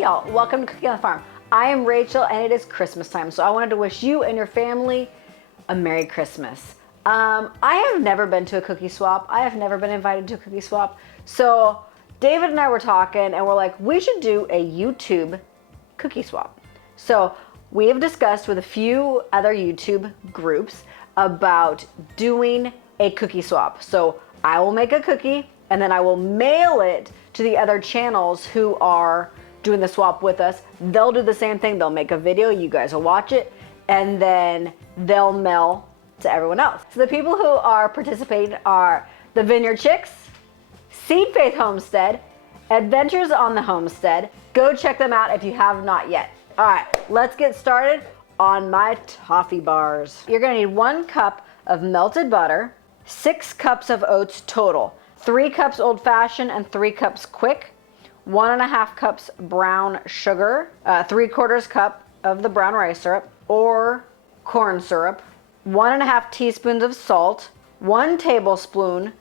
Hey y'all, welcome to Cooking on the Farm. I am Rachel and it is Christmas time, so I wanted to wish you and your family a Merry Christmas. I have never been to a cookie swap. I have never been invited to a cookie swap. So David and I were talking and we're like, we should do a YouTube cookie swap. So we have discussed with a few other YouTube groups about doing a cookie swap. So I will make a cookie and then I will mail it to the other channels who are doing the swap with us. They'll do the same thing. They'll make a video, you guys will watch it, and then they'll mail to everyone else. So the people who are participating are the Vineyard Chicks, Seed Faith Homestead, Adventures on the Homestead. Go check them out if you have not yet. All right, let's get started on my toffee bars. You're gonna need 1 cup of melted butter, 6 cups of oats total, 3 cups old fashioned and 3 cups quick, 1.5 cups brown sugar, 3/4 cup of the brown rice syrup or corn syrup, 1.5 teaspoons of salt, 1 tablespoon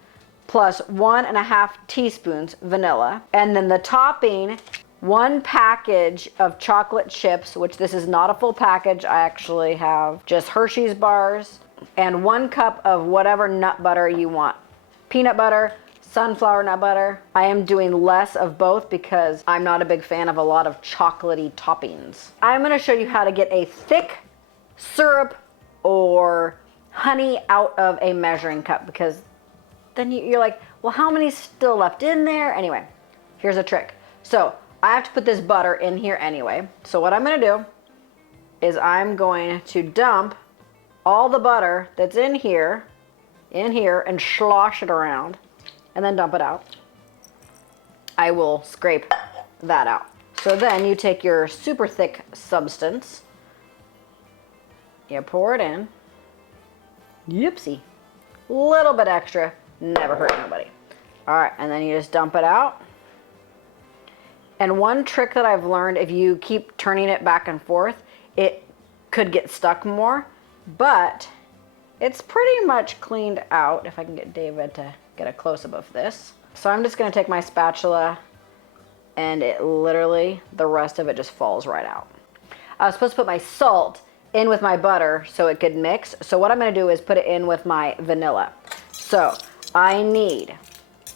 plus 1.5 teaspoons vanilla, and then the topping, 1 package of chocolate chips, which this is not a full package. I actually have just Hershey's bars, and 1 cup of whatever nut butter you want. Peanut butter, sunflower nut butter. I am doing less of both because I'm not a big fan of a lot of chocolatey toppings. I'm gonna show you how to get a thick syrup or honey out of a measuring cup, because then you're like, well, how many's still left in there? Anyway, here's a trick. So I have to put this butter in here anyway. So what I'm gonna do is I'm going to dump all the butter that's in here and slosh it around, and then dump it out. I will scrape that out. So then you take your super thick substance, you pour it in, Yipsy, little bit extra, never hurt nobody. All right, and then you just dump it out. And one trick that I've learned, if you keep turning it back and forth, it could get stuck more, but it's pretty much cleaned out. If I can get David to get a close-up of this. So I'm just gonna take my spatula and it literally, the rest of it just falls right out. I was supposed to put my salt in with my butter so it could mix. So what I'm gonna do is put it in with my vanilla. So I need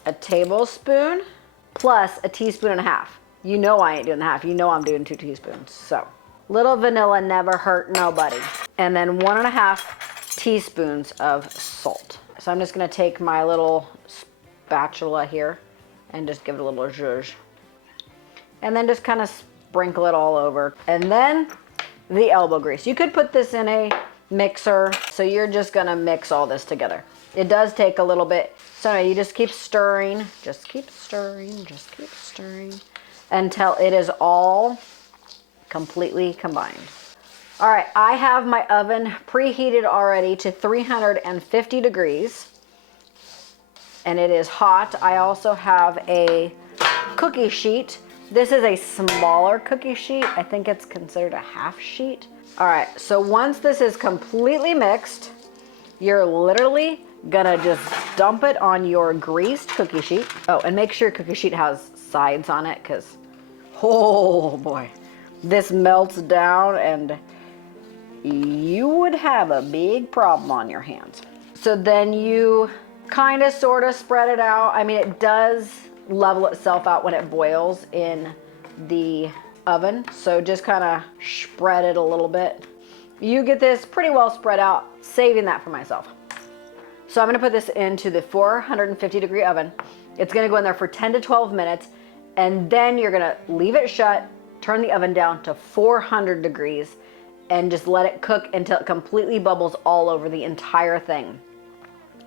a tablespoon plus a teaspoon and a half. You know I ain't doing the half, you know I'm doing 2 teaspoons. So little vanilla never hurt nobody. And then 1.5 teaspoons of salt. So I'm just gonna take my little spatula here and just give it a little zhuzh. And then just kind of sprinkle it all over. And then the elbow grease. You could put this in a mixer, so you're just gonna mix all this together. It does take a little bit, so you just keep stirring, just keep stirring until it is all completely combined. All right, I have my oven preheated already to 350 degrees, and it is hot. I also have a cookie sheet. This is a smaller cookie sheet. I think it's considered a half sheet. All right, so once this is completely mixed, you're literally gonna just dump it on your greased cookie sheet. Oh, and make sure your cookie sheet has sides on it, because, oh boy, this melts down and you would have a big problem on your hands. So then you kind of sort of spread it out. I mean, it does level itself out when it boils in the oven. So just kind of spread it a little bit. You get this pretty well spread out, saving that for myself. So I'm gonna put this into the 450 degree oven. It's gonna go in there for 10 to 12 minutes, and then you're gonna leave it shut, turn the oven down to 400 degrees, and just let it cook until it completely bubbles all over the entire thing.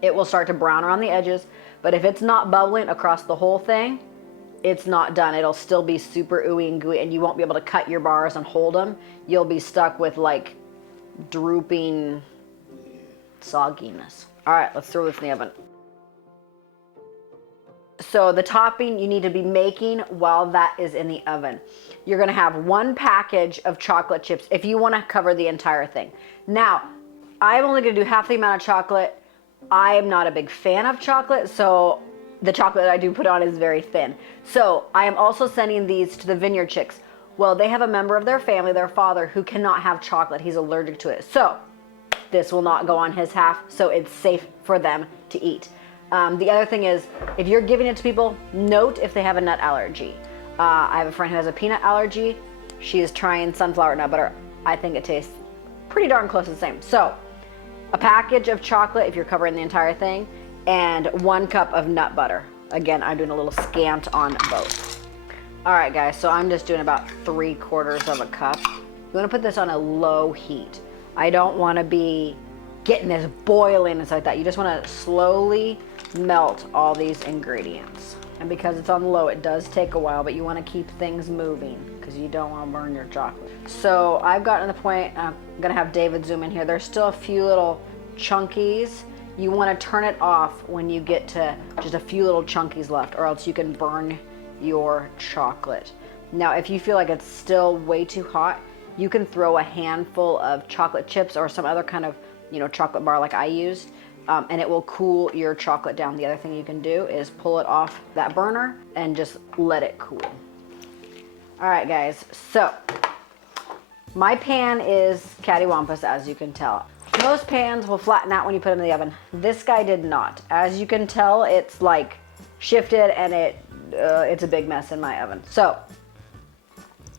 It will start to brown around the edges, but if it's not bubbling across the whole thing, it's not done. It'll still be super ooey and gooey, and you won't be able to cut your bars and hold them. You'll be stuck with like drooping sogginess. All right, let's throw this in the oven. So the topping you need to be making while that is in the oven. You're gonna have 1 package of chocolate chips if you wanna cover the entire thing. Now, I'm only gonna do half the amount of chocolate. I'm not a big fan of chocolate, so the chocolate that I do put on is very thin. So I am also sending these to the Vineyard Chicks. Well, they have a member of their family, their father, who cannot have chocolate. He's allergic to it. So this will not go on his half, so it's safe for them to eat. The other thing is, if you're giving it to people, note if they have a nut allergy. I have a friend who has a peanut allergy. She is trying sunflower nut butter. I think it tastes pretty darn close to the same. So a package of chocolate, if you're covering the entire thing, and 1 cup of nut butter. Again, I'm doing a little scant on both. All right, guys, so I'm just doing about 3/4 of a cup. You wanna put this on a low heat. I don't wanna be getting this boiling and stuff like that. You just wanna slowly melt all these ingredients. And because it's on low, it does take a while, but you wanna keep things moving because you don't wanna burn your chocolate. So I've gotten to the point, I'm gonna have David zoom in here. There's still a few little chunkies. You wanna turn it off when you get to just a few little chunkies left, or else you can burn your chocolate. Now, if you feel like it's still way too hot, you can throw a handful of chocolate chips or some other kind of, chocolate bar like I used, and it will cool your chocolate down. The other thing you can do is pull it off that burner and just let it cool. All right, guys, so my pan is cattywampus, as you can tell. Most pans will flatten out when you put them in the oven. This guy did not. As you can tell, it's like shifted, and it's a big mess in my oven. So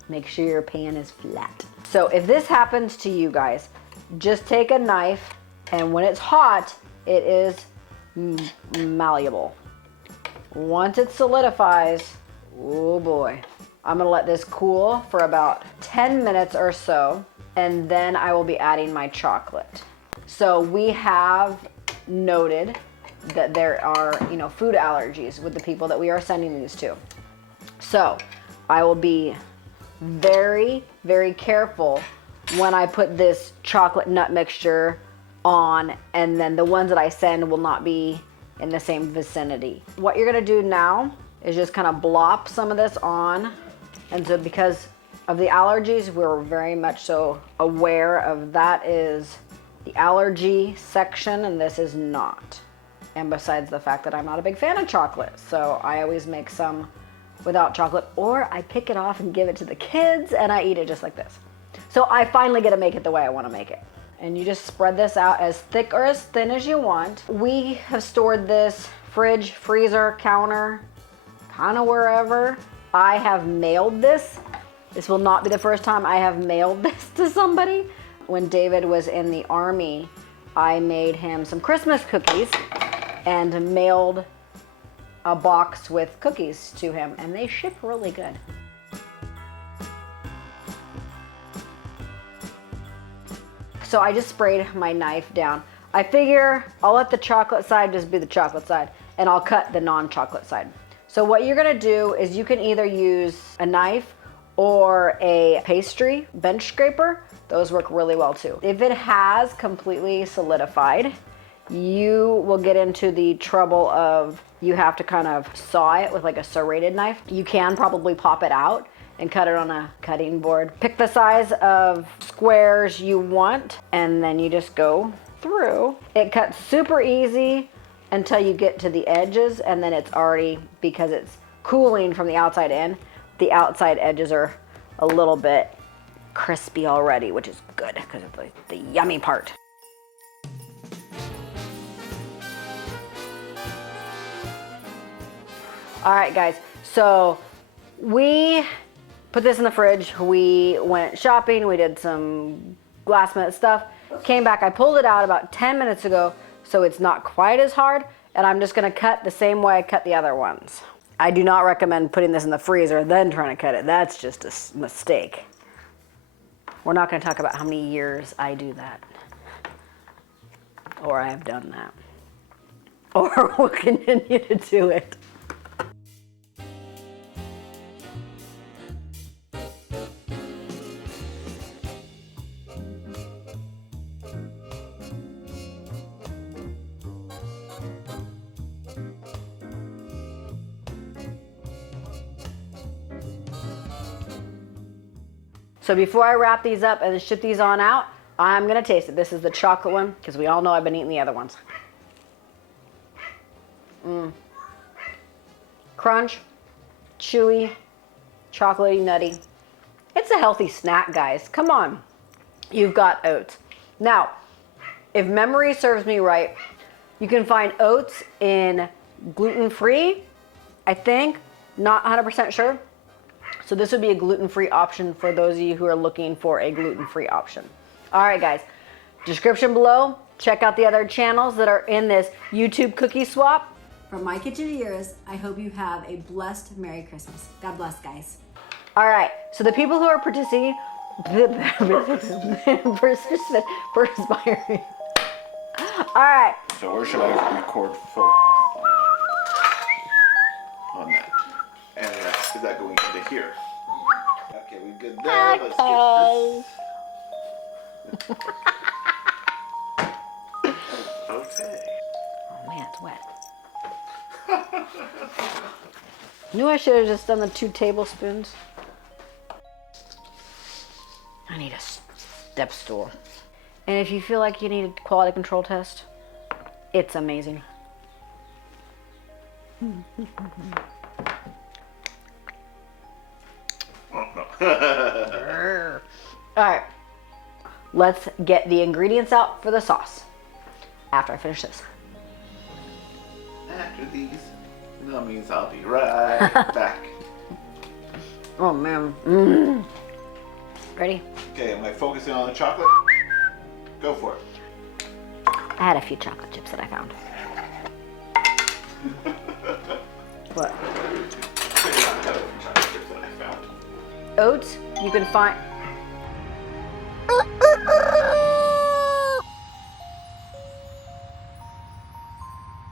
make sure your pan is flat. So if this happens to you guys, just take a knife, and when it's hot, it is malleable. Once it solidifies, oh boy. I'm gonna let this cool for about 10 minutes or so, and then I will be adding my chocolate. So we have noted that there are, food allergies with the people that we are sending these to. So I will be very, very careful when I put this chocolate nut mixture on, and then the ones that I send will not be in the same vicinity. What you're gonna do now is just kind of blop some of this on. And so because of the allergies, we're very much so aware of that is the allergy section, and this is not. And besides the fact that I'm not a big fan of chocolate, so I always make some without chocolate, or I pick it off and give it to the kids, and I eat it just like this. So I finally get to make it the way I want to make it. And you just spread this out as thick or as thin as you want. We have stored this fridge, freezer, counter, kind of wherever. I have mailed this. This will not be the first time I have mailed this to somebody. When David was in the Army, I made him some Christmas cookies and mailed a box with cookies to him, and they ship really good. So I just sprayed my knife down. I figure I'll let the chocolate side just be the chocolate side, and I'll cut the non-chocolate side. So what you're gonna do is you can either use a knife or a pastry bench scraper. Those work really well too. If it has completely solidified, you will get into the trouble of you have to kind of saw it with like a serrated knife. You can probably pop it out and cut it on a cutting board. Pick the size of squares you want, and then you just go through. It cuts super easy until you get to the edges, and then it's already, because it's cooling from the outside in, the outside edges are a little bit crispy already, which is good because it's like the yummy part. All right, guys, so we put this in the fridge. We went shopping, we did some last minute stuff, came back, I pulled it out about 10 minutes ago, so it's not quite as hard, and I'm just gonna cut the same way I cut the other ones. I do not recommend putting this in the freezer then trying to cut it. That's just a mistake. We're not gonna talk about how many years I do that, or I have done that, or will continue to do it. So before I wrap these up and ship these on out, I'm gonna taste it. This is the chocolate one, because we all know I've been eating the other ones. Crunch, chewy, chocolatey, nutty. it's a healthy snack, guys. Come on. You've got oats. Now, if memory serves me right, you can find oats in gluten-free, I think. Not 100% sure. So this would be a gluten-free option for those of you who are looking for a gluten-free option. All right, guys. Description below. Check out the other channels that are in this YouTube cookie swap. From my kitchen to yours, I hope you have a blessed Merry Christmas. God bless, guys. All right, so the people who are participating, perspiring. All right. So where should I record focus? On that. And is that going into here? Okay, we good there. Let's get this. Okay. Oh man, it's wet. Knew I should have just done the 2 tablespoons. I need a step stool. And if you feel like you need a quality control test, it's amazing. All right, let's get the ingredients out for the sauce after I finish this. After these, that means I'll be right back. Oh man. Ready? Okay, am I focusing on the chocolate? Go for it. I had a few chocolate chips that I found. What? Chocolate chips that I found. Oats, you can find